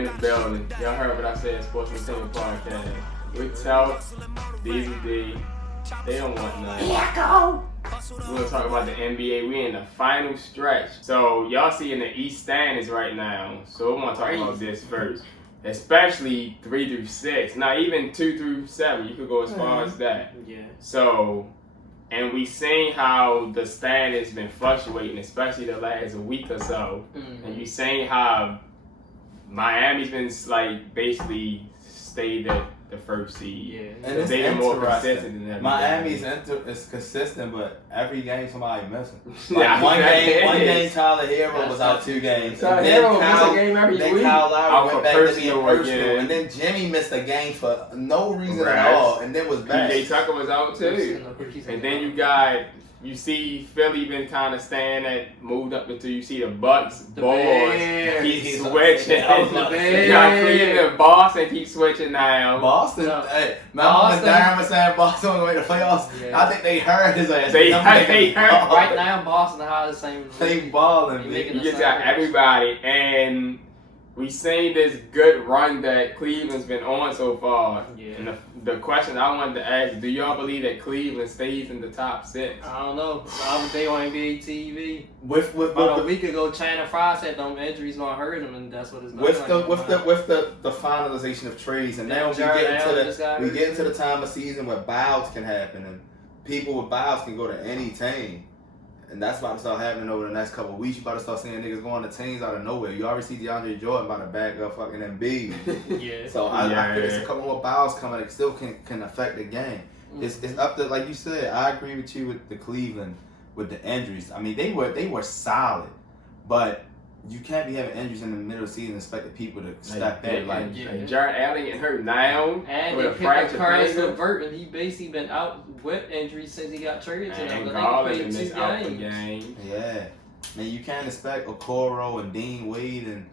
in the building. Y'all heard what I said, Sports Entertainment Podcast. We tell Diesel D, they don't want nothing. We're gonna talk about the NBA. We in the final stretch. So y'all see in the East standings right now. So we're gonna talk about this first. Especially 3 through 6. Not even 2 through 7. You could go as far as that. Yeah. So, and we seen how the standings has been fluctuating, especially the last week or so. Mm-hmm. And you seen how Miami's been like basically stayed at the first seed. Yeah. And it's They are more interesting. consistent than every Miami's game. is consistent, but every game somebody missing. Yeah, Like one it game is. Tyler Hero was out 2 games. Tyler And then Hero missed a game every then week. Kyle Out Lowry for went back to being personal personal. again. And then Jimmy missed a game for no reason Right. at all, and then was back. PJ Tucker was out too. And then you see Philly been kind of staying at moved up until you see the Bucks, The Bulls Bears. keep He's switching. I was about to say, You got Cleveland, Boston keep switching now. Boston, No. hey, remember when Boston- Darren was saying Boston was going to the playoffs? Yeah. I think they heard his ass. They Them heard- niggas they heard. ball. Right now, Boston high the same. They balling, They man. making You a just got separate- everybody, and we seen this good run that Cleveland's been on so far. Yeah. And the question I wanted to ask: do y'all believe that Cleveland stays in the top 6? I don't know. The other day on NBA TV, With about a week ago, China Fry said them injuries gonna hurt him, and that's what it's with the finalization of trades, and now Jared Allen just got we hurt. get into the time of season where buyouts can happen, and people with buyouts can go to any team, and that's about to start happening over the next couple of weeks. You about to start seeing niggas going to teams out of nowhere. You already see DeAndre Jordan about to back up fucking Embiid. Yeah. So I Yeah. feel it's a couple more buyouts coming that still can affect the game. It's up to, like you said, I agree with you with the Cleveland with the injuries. I mean, they were solid, but you can't be having injuries in the middle of the season and expect the people to step in. Like, and Jared Allen getting hurt now And with they a picked up fractured Karis finger. LeVert, and he basically been out with injuries since he got traded to them. And But they Garland played 2 missed out for games. games. yeah. Man, you can't expect Okoro and Dean Wade and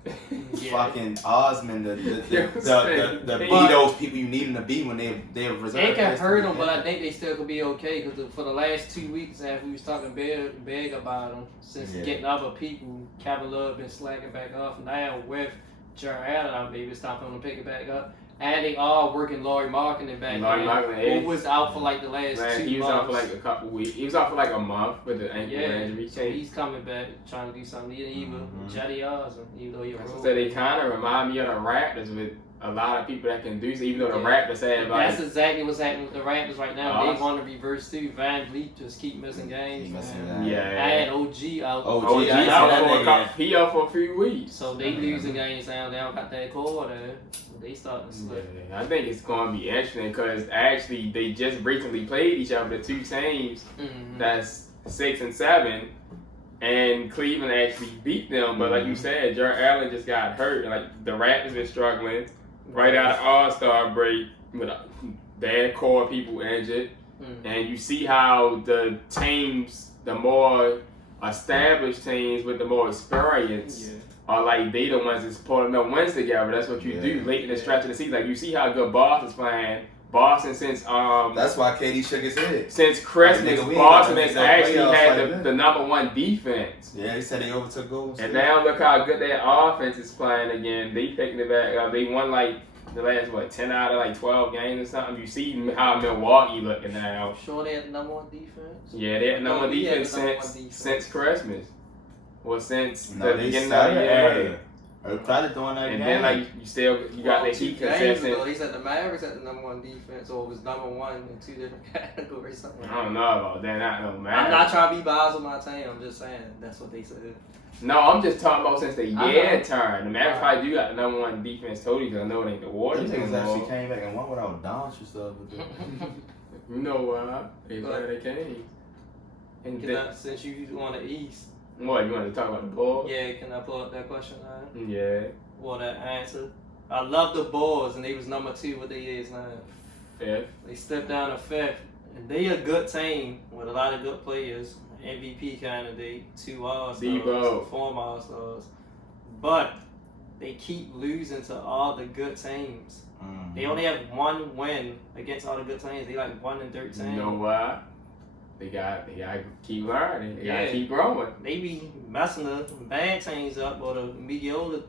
Yeah. fucking Osmond to be But- those people you need them to be when they're reserved. It can players to hurt be them, but I in. think they still could be okay because for the last 2 weeks after we was talking big about them, since Yeah. getting other people, Kevin Love been slacking back off. Now with Jared Allen, I'm maybe it's time for them to pick it back up. And they are working Laurie Markkinen back Laurie in, Markkinen, who was out for like the last Man, 2 he was months. out for like a couple weeks. He was out for like a month with the ankle injury. So he's coming back trying to do something. Even Jetty Osmond, even though you're So they kind of remind me of the Raptors with a lot of people that can do so. Even though the Raptors had like that's exactly what's happening with the Raptors right now. Awesome. They want to reverse too. Van Vliet just keep missing games. He missing man. that. yeah. And OG out. OG, Oh, he I see out that for a nigga. couple. He out for a few weeks. So they losing games now. They don't got that core there. So they starting to slip. Yeah, I think it's going to be interesting because actually they just recently played each other, the 2 teams Mhm. that's 6 and 7, and Cleveland actually beat them. But like you said, Jared Allen just got hurt. And like the Raptors been struggling right out of All-Star break with their core people injured, Mhm. and you see how the teams, the more established teams with the more experience. Yeah. Are like they the ones that's pulling up wins together. That's what you do late in the stretch of the season. Like you see how good Boston's playing. Boston since That's why KD shook his head. since Christmas, Like, nigga, we ain't Boston got has no actually playoffs had like the, that. the #1 defense. Yeah, he said he overtook Golden And State. now look how good their offense is playing again. They picking it back up. They won like the last 10 out of like 12 games or something. You see how Milwaukee looking now. Sure, they had the #1 defense. Yeah, they had No, #1 we had defense the #1 since defense. since Christmas. Well, since No, the they beginning of the started year. earlier. They probably doing that And game. then like you got the 2 Heat games consistent. ago, they said the Mavericks had the #1 defense, or it was #1 in 2 different categories. Something. I don't know about that. I don't know, I'm not trying to be biased with my team. I'm just saying that's what they said. No, I'm just talking about since the I year know. turn. The Mavericks probably do got the #1 defense totally because I know it ain't the Them Warriors niggas actually anymore. came back and won without Doncic and stuff. You know why? They But- glad they came. And Can I, since you on the East, what, you want to talk about the Bulls? yeah, can I pull up that question now? Yeah. Or that answer? I love the Bulls, and they was #2. What they is now? Fifth. They stepped down to 5th, and they a good team with a lot of good players. MVP candidate, 2 All-Stars, Debo. former All-Stars, but they keep losing to all the good teams. They only have 1 win against all the good teams. They like 1-13. You know why? They got to keep learning. They got to Yeah. keep growing. They be messing the bad teams up or the mediocre,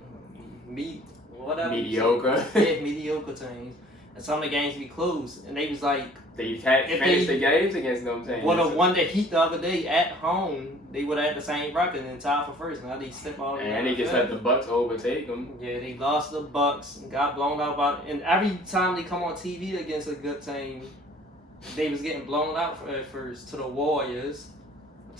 whatever. mediocre. Yeah, mediocre teams. And some of the games be close, and they was like, They can't If finish they- the games against them teams. would have won the Heat the other day at home, they would have had the same record and tied for first. Now they slip all the way. And they just let the Bucks overtake them. Yeah, they lost the Bucks and got blown out by. And every time they come on TV against a good team, they was getting blown out at first to the Warriors,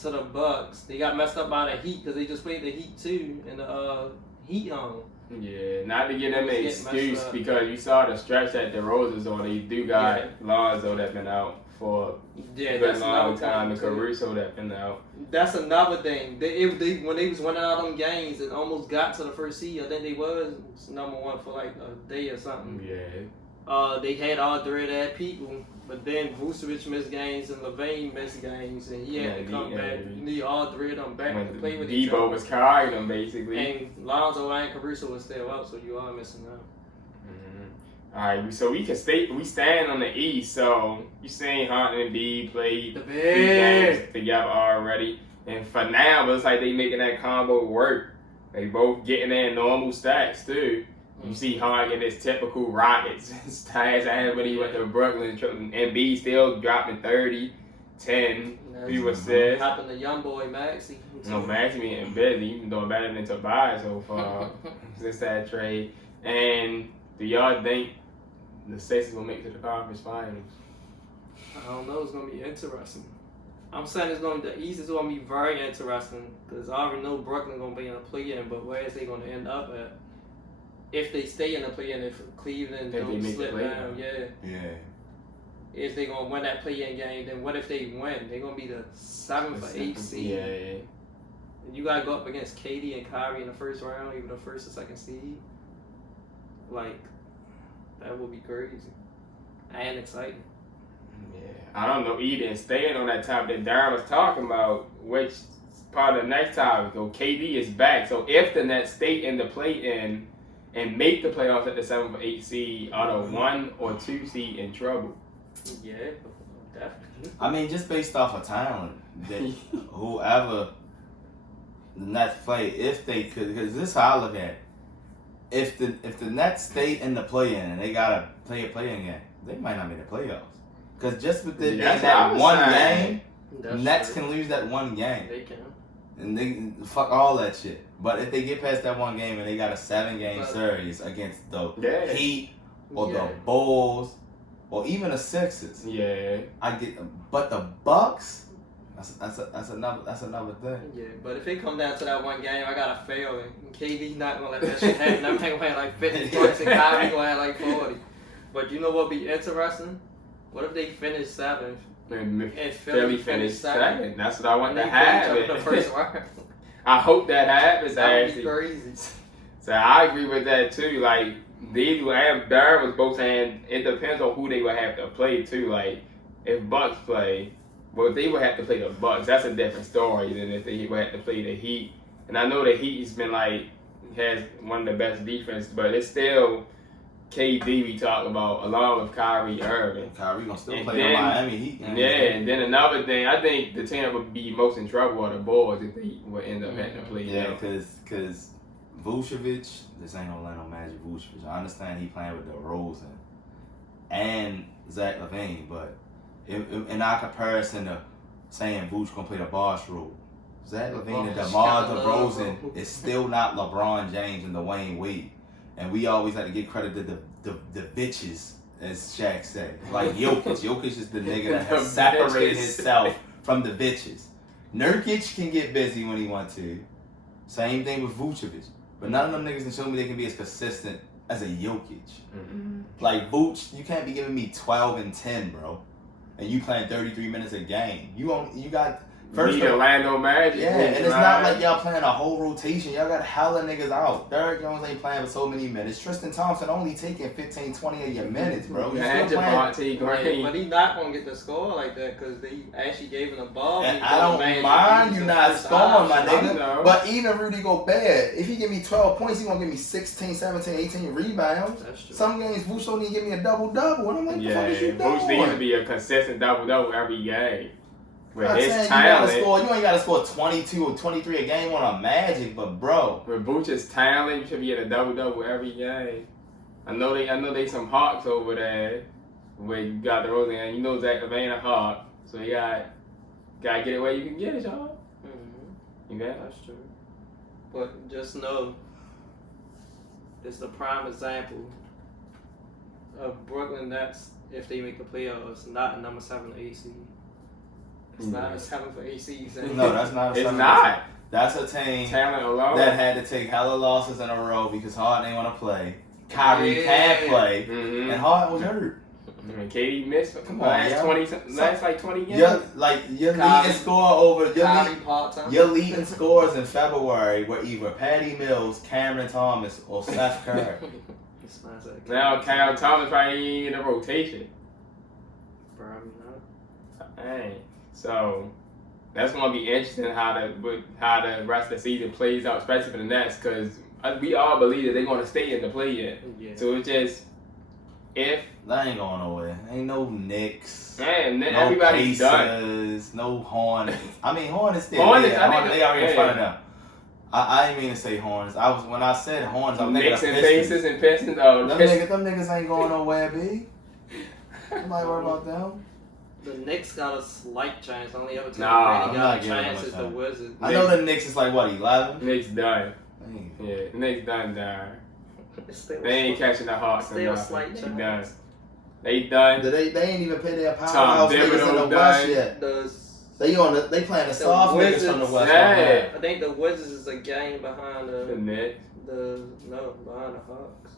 to the Bucks. They got messed up by the Heat because they just played the Heat too in the Heat home. Yeah, not to give them an Getting messed excuse up. because you saw the stretch that the Roses on. They do got Lonzo that been out for Yeah, a good that's long another time, and thing, too. Caruso that been out. That's another thing. They when they was winning out them games and almost got to the first seed. I think they was number one for like a day or something. Yeah. They had all three of that people, but then Vucevic missed games and LaVine missed games, and he had to come back. You need all three of them back to play with each other. Debo was carrying them basically. And Lonzo and Caruso was still out, so you are missing out. All right, so we stand on the East. So you seen Harden and B play The 3 games together already, and for now, it looks like they making that combo work. They both getting their normal stats too. You see Harden in his typical Rockets stats as when he went to Brooklyn, and B still dropping 30, 10. People said. Happened to young boy Maxey. No, Maxey being busy, even doing better than Tobias so far since that trade. And do y'all think the Sixers will make it to the conference finals? I don't know. It's gonna be interesting. I'm saying the East is gonna be very interesting because I already know Brooklyn gonna be in a play-in, but where is they gonna end up at? If they stay in the play-in, if Cleveland If they don't make the slip play-in. down, Yeah. if they gonna win that play-in game, then what if they win? They're gonna be the 7th or 8th seed. Yeah. And you gotta go up against KD and Kyrie in the first round, even the first or second seed. Like, that would be crazy and exciting. Yeah. I don't know either. And staying on that topic that Darren was talking about, which part of the next topic, KD is back. So if the Nets stay in the play-in and make the playoffs at the 7th or 8th seed, are the 1 or 2 seed in trouble? Yeah, definitely. I mean, just based off of talent, that whoever the Nets play, if they could, because this is how I look at it. If the Nets stay in the play-in and they gotta play a play-in game, they might not make the playoffs. Because just with it being That's that what I was one saying. game, Nets can lose that one game. They can. And they fuck all that shit. But if they get past that one game and they got a 7-game series against the Heat or the Bulls or even the Sixers, Yeah. I get. But the Bucks, that's another thing. Yeah, but if it come down to that one game, I gotta fail, and KD's not gonna let that shit happen. I'm gonna have like 50 points, and Kyrie gonna have like 40. But you know what be interesting? What if they finish 7th And and Philly finished second. That's what I want and to they play each other happen. in the first round? I hope that happens, That would be actually. crazy. So I agree with that too. Like these and Darren was both saying it depends on who they would have to play too. Like if Bucks play, well they would have to play the Bucks. That's a different story than if they would have to play the Heat. And I know the Heat's been has one of the best defense, but it's still KD we talk about along with Kyrie Irving. Kyrie gonna still And play then- the Miami Heat. Yeah, and then another thing, I think the team that would be most in trouble are the Bulls if they would end up having to play. Yeah, because Vucevic, this ain't Orlando Magic Vucevic. I understand he playing with DeRozan and Zach LaVine, but in our comparison to saying Vuce gonna play the boss role, Zach LaVine and DeMar DeRozan is still not LeBron James and Dwayne Wade. And we always like to give credit to the bitches, as Shaq said. Like Jokic. Jokic is the nigga that has The separated bitches. himself from the bitches. Nurkic can get busy when he wants to. Same thing with Vucevic. But none of them niggas can show me they can be as consistent as a Jokic. Mm-hmm. Like Vooch, you can't be giving me 12 and 10, bro. And you playing 33 minutes a game. You got First Orlando Magic. yeah, and it's not like y'all playing a whole rotation. Y'all got hella niggas out. Derrick Jones ain't playing for so many minutes. Tristan Thompson only taking 15, 20 of your minutes, bro. You And still playing. Javonte Right, Green. but he's not gonna get the score like that because they actually gave him the ball. And He I don't managed to mind use you the not first scoring, my option. I know. nigga. But even Rudy Gobert, if he give me 12 points, he gonna give me 16, 17, 18 rebounds. That's true. Some games, Vooch don't even give me a double-double. And I'm like, Yeah, the fuck is you Vooch needs to doing? be a consistent double-double every game. With I'm his saying talent, you ain't gotta score 22 or 23 a game on a Magic, but bro, with Vooch's talent, you should be at a double every game. I know they some Hawks over there. Where you got the Rosen, and you know Zach LaVine a Hawk, so you gotta get it where you can get it, y'all. Mm-hmm. You got That's true. But just know, it's the prime example of Brooklyn Nets if they make the playoffs, not a number 7 AC. It's not a 7 for AC. no, that's not. It's not. That's a team Talent alone. that had to take hella losses in a row because Harden didn't want to play. Kyrie can't play, Mm-hmm. and Harden was hurt. I mean, KD missed. Come last on, 20, last like 20 games. Your Kyrie- leading score over Kyrie part-time. your leading scores in February were either Patty Mills, Cameron Thomas, or Steph Curry. It's not that Now Kyle Thomas probably in the rotation. Probably not. Dang. So that's gonna be interesting how the rest of the season plays out, especially for the Nets, because we all believe that they're gonna stay in the play-in. Yeah. So it's just if That ain't going nowhere. Ain't no Knicks. man, No everybody's done. Pacers, no Hornets. I mean, Hornets still Hornets, there. I think Hornets, they already in yeah. front of them. I didn't mean to say Hornets. When I said Hornets, I'm thinking Knicks of and Pistons. Pacers and Pistons. Oh, Them niggas ain't going nowhere, B. Nobody worry about them. The Knicks got a slight chance. Only other team Nah, really I'm got not a giving them chance a is the chance. Wizards. I know the Knicks is like, what, 11? Knicks done. Dang. Yeah, the Knicks done. It's still They ain't catching the Hawks. or Still nothing. slight They chance. done. They done. They ain't even pay their Tom powerhouse niggas in the Thibodeau West done. yet. The They playing the soft niggas Wizards- from the West. Yeah. I think the Wizards is a game behind The Knicks. behind the Hawks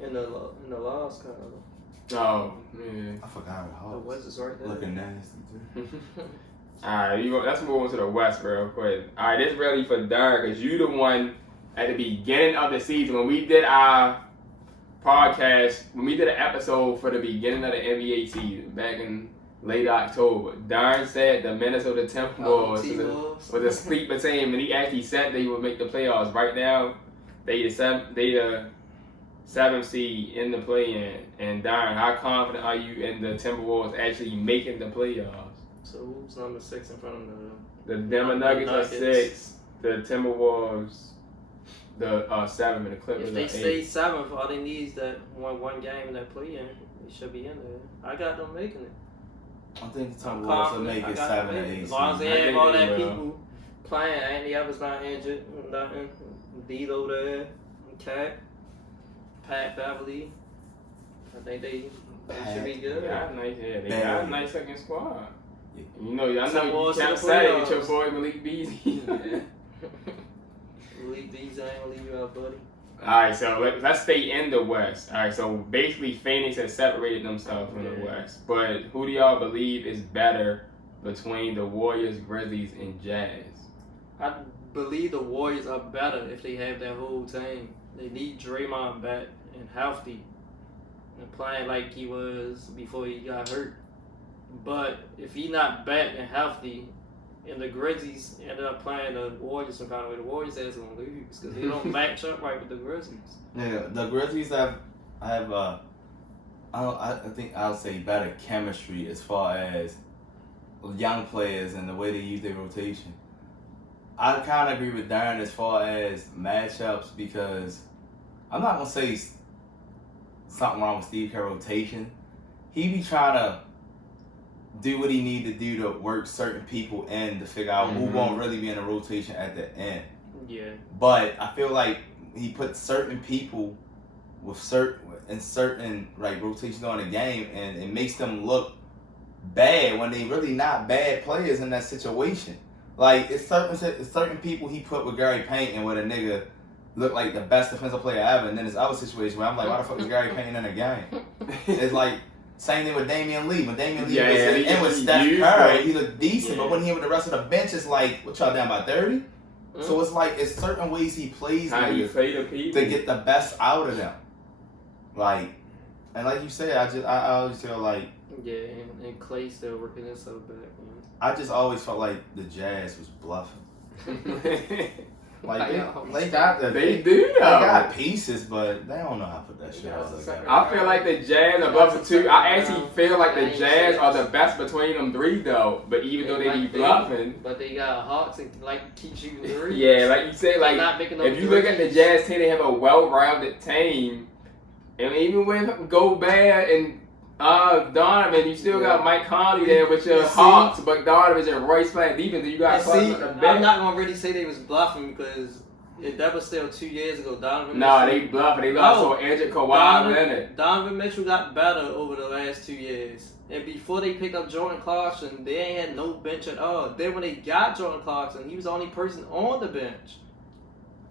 in the loss column. Oh, yeah. I forgot the The Hawks. Wizards right there. Looking nasty too. Alright, let's move on to the West real quick. Alright, this is really for Darren, because you the one at the beginning of the season when we did our podcast, when we did an episode for the beginning of the NBA season back in late October. Darren said the Minnesota Timberwolves was a sleeper team, and he actually said they would make the playoffs. Right now, they the seventh seed in the play-in. And Darren, how confident are you in the Timberwolves actually making the playoffs? So who's number 6 in front of The Denver Nuggets are 6. The Timberwolves, the 7, and the Clippers If they are 8. stay 7th, all they need is that one game in that play-in. They should be in there. I got them making it. I think the I'm Timberwolves will confident. make I it got 7 them or making it. 8. As long as I they have think all they that will. people playing, Andy Evans not injured, nothing. D'Lo there, Cat, Pat Beverly. I think they should be They good. got a nice, they Barely. got a nice second squad. Yeah. You know, I know you Timberwolves to kept the saying with your playoffs. boy Malik Beasley. Leave these, I ain't gonna leave you out, buddy. Alright, so let's stay in the West. Alright, so basically Phoenix has separated themselves from the Yeah. West. But who do y'all believe is better between the Warriors, Grizzlies, and Jazz? I believe the Warriors are better if they have their whole team. They need Draymond back and healthy and playing like he was before he got hurt. But if he's not back and healthy, and the Grizzlies ended up playing the Warriors some kind of way, the Warriors is going to lose because they don't match up right with the Grizzlies. Yeah, the Grizzlies have I think I'll say better chemistry as far as young players and the way they use their rotation. I kind of agree with Darren as far as matchups because I'm not gonna say something wrong with Steve Kerr rotation. He be trying to do what he need to do to work certain people in to figure out who Mhm. won't really be in the rotation at the end. Yeah. But I feel like he put certain people with certain like rotations during the game, and it makes them look bad when they really not bad players in that situation. Like it's certain people he put with Gary Payton where the nigga looked like the best defensive player ever, and then this other situation where I'm like, why the fuck is Gary Payton in the game? It's like same thing with Damian Lee. When Damian Lee was in with Steph Curry, he looked decent, but when he with the rest of the bench, it's like, what y'all down by 30? So it's like it's certain ways he plays How you with play the people? to get the best out of them. Like, and like you said, I always feel like Yeah, and Clay still working himself back. Man. I just always felt like the Jazz was bluffing. Like they got the They do They got though. pieces, but they don't know how to put that shit Yeah, together. I feel like the Jazz above the two. I actually feel like the Jazz are the best between them three though. But even though they be bluffing, but they got Hawks and like keep shooting threes. yeah, like you say, They're like not making no if you look at the threes. Jazz team, they have a well-rounded team, and even with Gobert and Donovan, you still got Mike Conley there with your Hawks, but Donovan and Royce playing defense. And you got See, on the I'm bench. not gonna really say they was bluffing because that was still 2 years ago. Donovan. No, Mitchell- they bluffing. They lost to Andrew Kawhi Leonard. Donovan Mitchell got better over the last 2 years. And before they picked up Jordan Clarkson, they ain't had no bench at all. Then when they got Jordan Clarkson, he was the only person on the bench.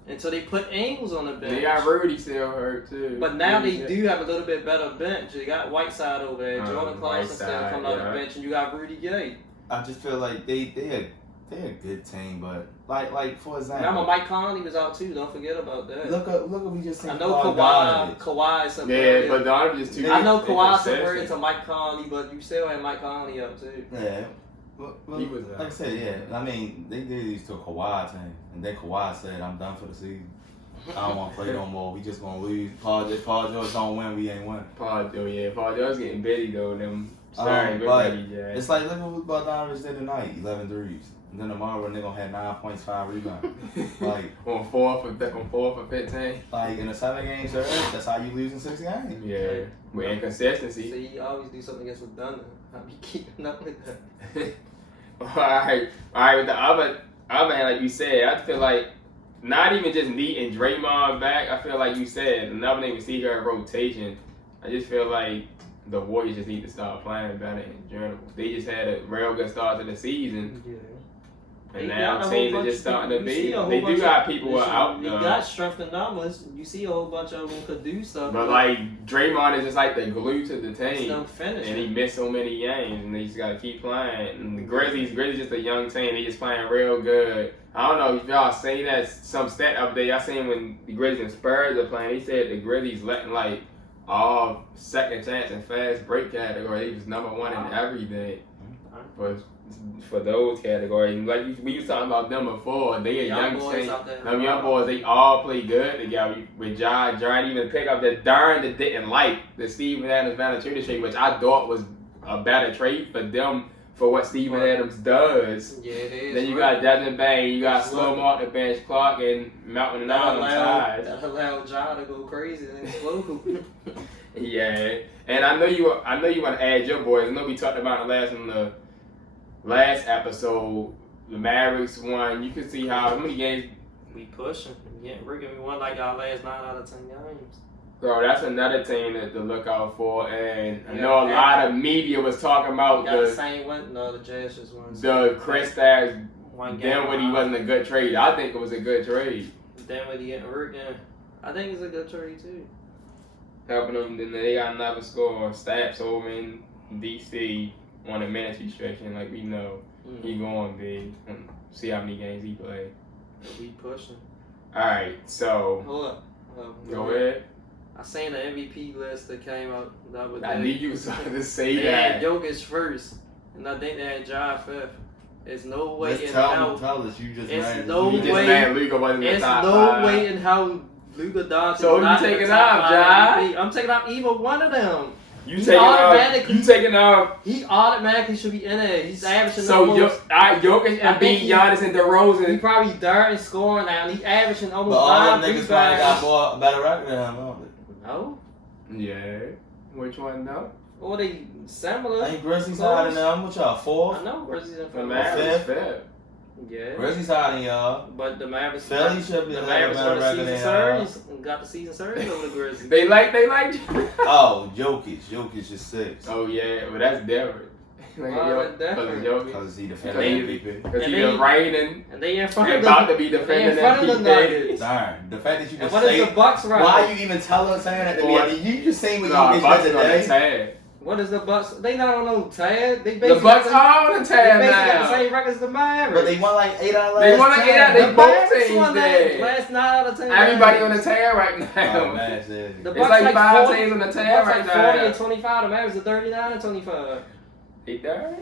Until they put Ingles on the bench. They got Rudy still hurt too. But now they Rudy- do have a little bit better bench. You got Whiteside over there, Jordan Clarkson still Whiteside, coming off yeah. the bench, and you got Rudy Gay. I just feel like they a good team, but like for example, Remember Mike Conley was out too. Don't forget about that. look what we just seen. I know Kawhi. Kawhi is Yeah, superior. but Donovan just too. I know Kawhi inconsistent. superior to Mike Conley, but you still had Mike Conley up too. Yeah. Well, He was like I said, yeah. I mean, they did these to a Kawhi team, and then Kawhi said, "I'm done for the season. I don't want to play no more. We just gonna lose. Paul George don't win. We ain't win." Paul George getting bitty though. Them sorry, but Jazz. it's like look what Bogdanovich did tonight. 11 threes. And then tomorrow they're gonna have 9 points, 5 rebounds. like on 4 for 15. in a 7-game series, that's how you lose in 6 games. Yeah, with inconsistency. See, you always do something against redundant. I be keeping up with that. all right. With the other hand, like you said, I feel like not even just needing Draymond back. I feel like you said another name is see her rotation. I just feel like the Warriors just need to start playing better in general. They just had a real good start to the season, Yeah. and They now got a teams whole are just bunch of starting to people. You see beat a them. whole They do bunch got of- people who are out You there. got strength in numbers. You see a whole bunch of them could do stuff. But like Draymond is just like the glue to the it's team, them finishing. and he missed so many games, and they just gotta keep playing. And the Grizzlies just a young team. They just playing real good. I don't know if y'all seen that some stat update. I seen when the Grizzlies and Spurs are playing. They said the Grizzlies letting like all second chance and fast break category. They was number 1 in everything for those categories. And like we was talking about them before. They a young boys team. out there. Them young boys, they all play good together. With John even pick up the darn that didn't like the Steven Adams Valanciunas trade, which I thought was a better trade for them for what Steven Adams does. Yeah, it is. Then you got Desmond Bain, you got Slow Mo off the bench, Clark and Mountain and all them ties. That allowed Ja to go crazy and explode. Yeah, and I know you want to add your boys. I know we talked about it in the last episode. The Mavericks won. You can see how many games. We pushing. We getting rigging. We won like our last 9 out of 10 games. So that's another team to look out for. And I know a lot of media was talking about Got the same one. No, the Jazz just won. the Chris Staggs. One game. Dinwiddie wasn't a good trade. I think it was a good trade. Dinwiddie getting rigging. I think it's a good trade too. Helping them, then they got another score. Staps over in DC on a minutes restriction, like we know. He going big. See how many games he played. We pushing. Alright, so Hold up. go ahead. I seen the MVP list that came out the other day. I knew you was going to say They had that. Jokic first, and I think they had Ja fifth. There's no way Just in tell hell. us you just It's ran. no You just way. mad Luka wasn't in the There's top no 5. way in how Luka Doncic. So who not you in the taking top off, 5 Ja? MVP. I'm taking off either one of them. You He taking off. automatically- You taking off. He automatically should be in there. He's averaging So almost. Jokic I and think beat he- Giannis and He DeRozan. probably dirt and scoring now. And he's averaging But almost all 5 them niggas probably got rebounds. more better record than him, don't they? No, Yeah. Which one though? or they similar. Ain't Grizzlies higher than them? What y'all, 4th? I know Grizzlies in The front. Mavericks fifth? fifth. Yeah, Grizzlies higher than y'all. but the Mavericks. Philly should be the the Mavericks better got the record season than y'all. series. Got the season series over the Grizzlies. They like. Oh, Jokic is 6. Oh yeah, but that's different. Like, Why yo, is that because of different? Jokic. Because he Because defended MVP. Because And he they- been reigning And they in front and of about them. to be They defending in front of the MVP. Nuggets. Darn, the fact that you And just what is say, the Bucks record? why you even tell us saying that to me? Boy. I mean, you just saying what Nah, you Bucks did on the today. tag. What is the Bucks? They not on no tag. They The basically Bucks got are on the they tab basically got the now. same record as the Mavericks. But they won like 8 out of They last won like 8 out- they time. both Mavericks teams won did. last 9 out of 10. Everybody games. on the tag right Oh, now. man, says The It's Bucks like 5 40 teams on the the tab Bucks right like 40 now. and 25. The Mavericks are 39 and 25. They 30?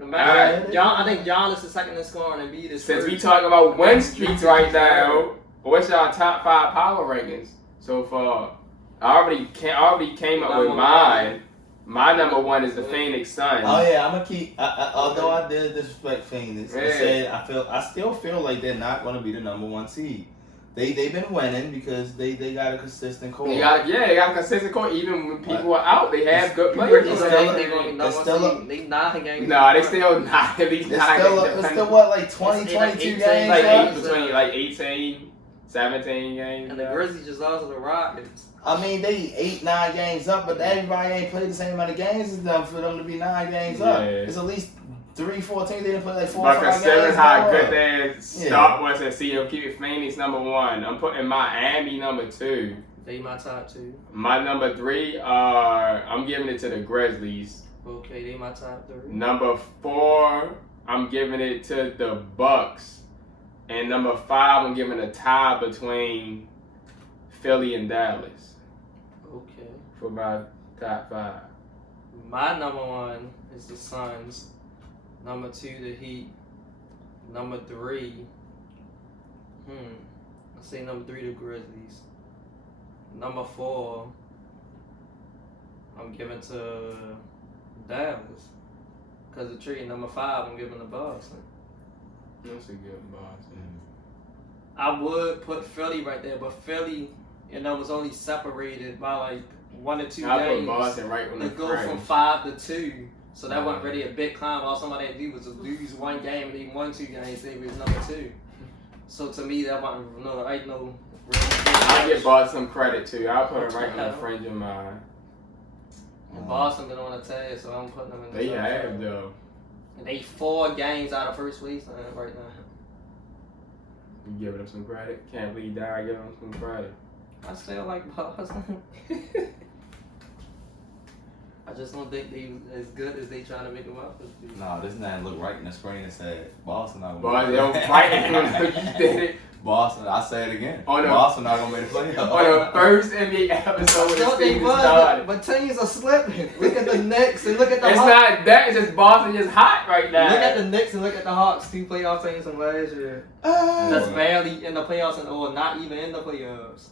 I think Giannis is second in scoring and Embiid is Since first. we talking about win streaks right now, what's y'all top 5 power rankings so far? I already came up with mine. My number 1 is the Phoenix Suns. Oh yeah, I'm gonna keep. Although I did disrespect Phoenix, I said I still feel like they're not gonna be the number 1 seed. They've been winning because they got a consistent core. They got a consistent core. Even when people are out, they have good players. They not games. No, they still not. At least not. It's still what, like 20, 22 games? Like 18, 17 games. And the Grizzlies just lost to the Rockets. I mean, they 8-9 games up, but everybody ain't played the same amount of games as them for them to be 9 games up. It's at least 3-4 teams. They didn't play like 4 or 5 games. But considering how good their start was at CL, keep it Phoenix number 1. I'm putting Miami number 2. They my top 2. My number 3 I'm giving it to the Grizzlies. Okay, they my top 3. Number 4, I'm giving it to the Bucks. And number 5, I'm giving a tie between Philly and Dallas. Okay. For my top 5. My number 1 is the Suns. Number 2, the Heat. Number 3, let's say number 3, the Grizzlies. Number 4, I'm giving to Dallas. Because the tree. Number 5, I'm giving to Boston. That's a good Boston. I would put Philly right there, but Philly, was only separated by like 1 or 2 I games. put Boston right on the to go from 5 to 2. So that wasn't really a big climb. All somebody had to do was lose 1 game and they won 2 games. They was number 2. So to me, that wasn't no. I give Boston some credit too. I'll put them right on the fringe of mine. And Boston been on a tag, so I'm putting them in the They top have 5. though. And they 4 games out of first place right now. You giving them some credit. Can't believe Dara giving them some credit. I still like Boston. I just don't think they as good as they trying to make them out to be. No, this man looked right in the screen and said, Boston not Boy, going they to don't fight you did it. Boston, I say it again. On Boston not going to make the playoffs. On the first NBA episode when the Still they season was, started. but teams are slipping. Look at the Knicks and look at the It's Hawks. not that, it's just Boston just hot right now. Look at the Knicks and look at the Hawks. 2 playoff teams from last year. That's barely in the playoffs or not even in the playoffs.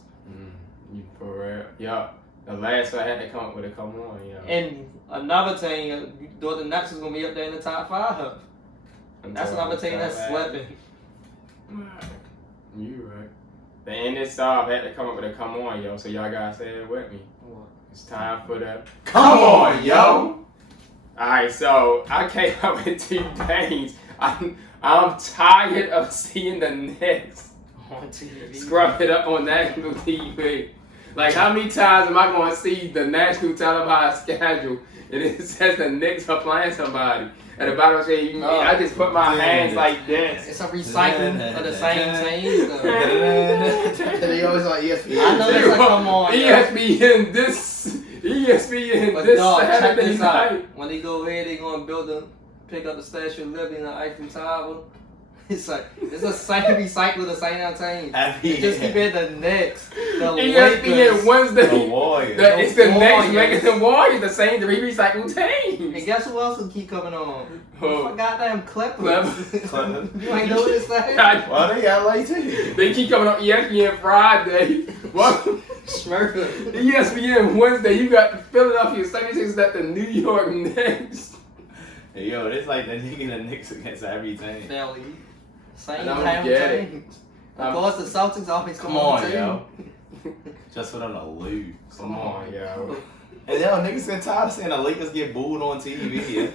You for real. Yeah. The last one I had to come up with it, come on, yeah. And another team, though the Nets is gonna be up there in the top 5. That's another team that's slipping. You right. The end this off, I had to come up with a come on, yo. So y'all gotta say it with me. What? It's time for the Come on, yo. Alright, so I came up with 2 things. I'm tired of seeing the Knicks On TV. scrub it up on national TV. Like, how many times am I going to see the national televised schedule and it says the Knicks are playing somebody? At the bottom, I just put my hands like this. It's a recycling of the same teams. They always on ESPN. I know that's like, come on. ESPN this But dog, check Saturday this out. night. When they go ahead, they gonna pick up the Statue of Liberty and the Eiffel Tower. It's like it's the same recycle of the same team. Just keep it the Knicks, the Lakers, ESPN Wednesday. The Warriors. It's the Knicks Warriors. making the Warriors the same 3 recycled And teams. guess who else will keep coming on? Who? For goddamn Clippers. Clippers. You ain't noticed that? Well, they got late too. They keep coming on ESPN Friday. What? Schmerker. ESPN Wednesday, you got the Philadelphia 76ers at the New York Knicks. Hey, yo, it's like the nigga the Knicks against every team. Philly. Same I don't time get it. teams. Of course, the Celtics always Come on, too. yo. Just for them to lose. Come on, yo. And yo, niggas get tired of seeing the Lakers get booed on TV. Yeah.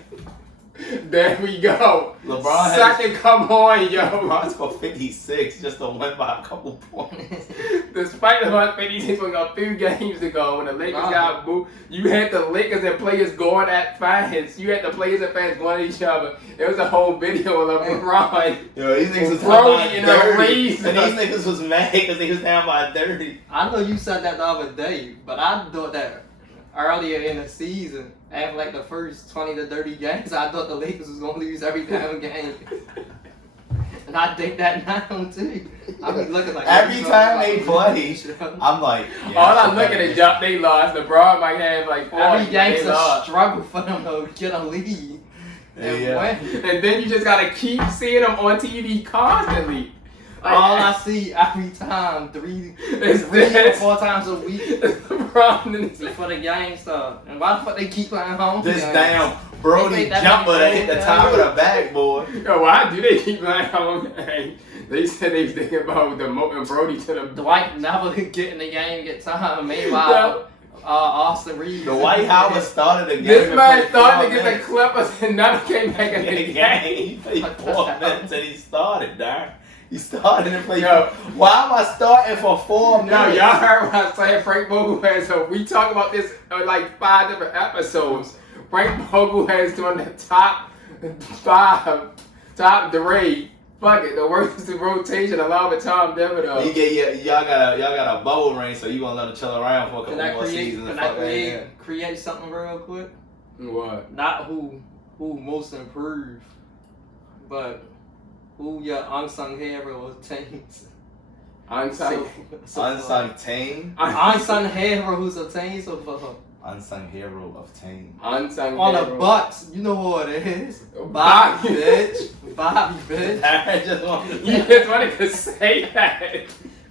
There we go. LeBron Second, come on, yo. LeBron scored 56 just to win by a couple points. Despite the fact 56 was a few games ago when the Lakers got booed, you had the Lakers and players going at fans. You had the players and fans going at each other. There was a whole video of LeBron. Yo, these niggas was Brody down by in a 30. reason. And these niggas was mad because they was down by 30. I know you said that the other day, but I thought that earlier in the season, after like the first 20 to 30 games, I thought the Lakers was going to lose every damn game. And I think that now too. I be looking like Every time they play, I'm like, yeah, All I'm looking at is they lost. LeBron might have like 40. every game's they a lost. struggle for them to get a lead. and Yeah. win. And then you just gotta keep seeing them on TV constantly. Like, All I see every time, three or this. 4 times a week LeBron before the game start. And why the fuck they keep playing home? This games? damn Brody They think jumper that that's hit the the top of game. the backboard. Yo, why do they keep playing home? They said they was thinking about demoting Brody to the Dwight never get in the game, get time. Meanwhile, Austin Reeves. The White House started the game. This and man played thought 4 to get the minutes. Clippers and never came back in the game. He played 4 minutes and he started, Darren. He started and played. Yo. Why am I starting for 4 Yo, minutes? y'all heard what I said Frank Vogel has. So we talk about this on like 5 different episodes. Frank Vogel has one of the top 5 Dre. Fuck it, the worst rotation along with Tom Thibodeau. Y'all got a bubble ring, so you gonna let him chill around for a couple Can I more create? seasons. Can and I fuck that in. create something real quick? What? Not who most improved, but who your unsung hero of teams. Unsung. Unsung team. Unsung hero who's a team so far. Unsung hero of team. Unsung On the hero. Bucks, you know who it is. Bobby. Bobby, bitch. Bobby, bitch. I just wanted You to just wanted to say that.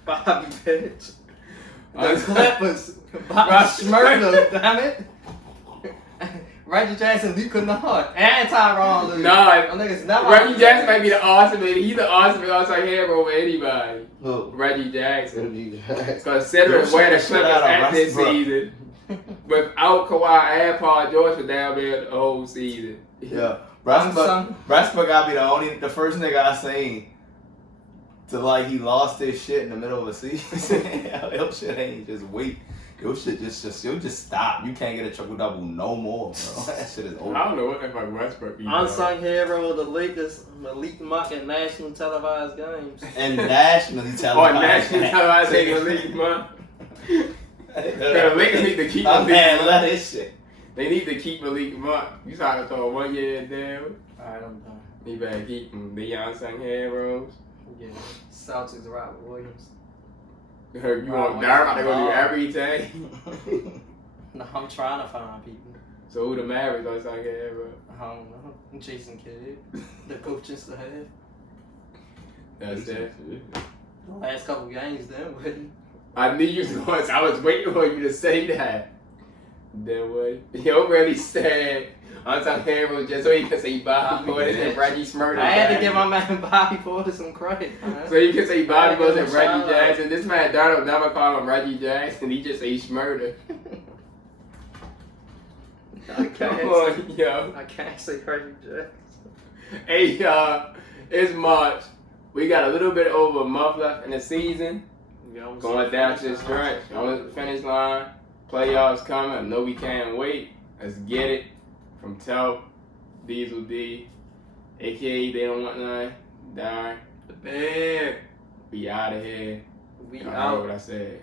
Bobby, bitch. The Unsung- Clippers. Bobby Russ- Smurda, damn it. Reggie Jackson, Luke Kennard, and Tyronn Lue. Nah, Them niggas never. Reggie Jackson might be the ultimate. He's the ultimate unsung hero over anybody. Who? Reggie Jackson. Reggie Jackson. Considering Yo, where the shit Clippers out of at this Westbrook. season. Without Kawhi and Paul George for down there the whole season. Yeah. Unsung. Westbrook gotta be the first nigga I seen to like he lost his shit in the middle of a season. Your shit ain't just wait. Your shit you'll just stop. You can't get a triple double no more, bro. That shit is I over. don't know what the fuck Westbrook be doing. Unsung hero of the Lakers, Malik Monk in national televised games. And nationally On televised. national television, they can leave, man. The Lakers need to keep My Malik man Monk. love his shit. They need to keep Malik Monk. You trying to throw 1 year down? Alright, I'm done. You better keep him. The unsung heroes. Yeah. Celtics, Robert Williams. You want Darvin to go do everything. No, I'm trying to find people. So who the Mavericks unsung hero? I don't know. Jason Kidd, the coaching staff. That's it. The last couple games, then what? I knew you was going. I was waiting for you to say that. Then what? You already said unsung hero just so you can say Bobby Portis and Reggie Smurda. I had to give my man Bobby Portis some credit. Man. So you can say Bobby Portis and Shout Reggie out. Jackson. This man Darnold never call him Reggie Jackson. He just say Smurda. I Come can't. on, yo. I can't say Reggie Jackson. Hey, y'all. It's March. We got a little bit over a month left in the season. Going down to the stretch. On the finish line. Playoffs coming. I know we can't wait. Let's get it. From Telp, Diesel D, a.k.a. They Don't Want None, Darren. The Bear. We out of here. We Y'all heard out. what I said.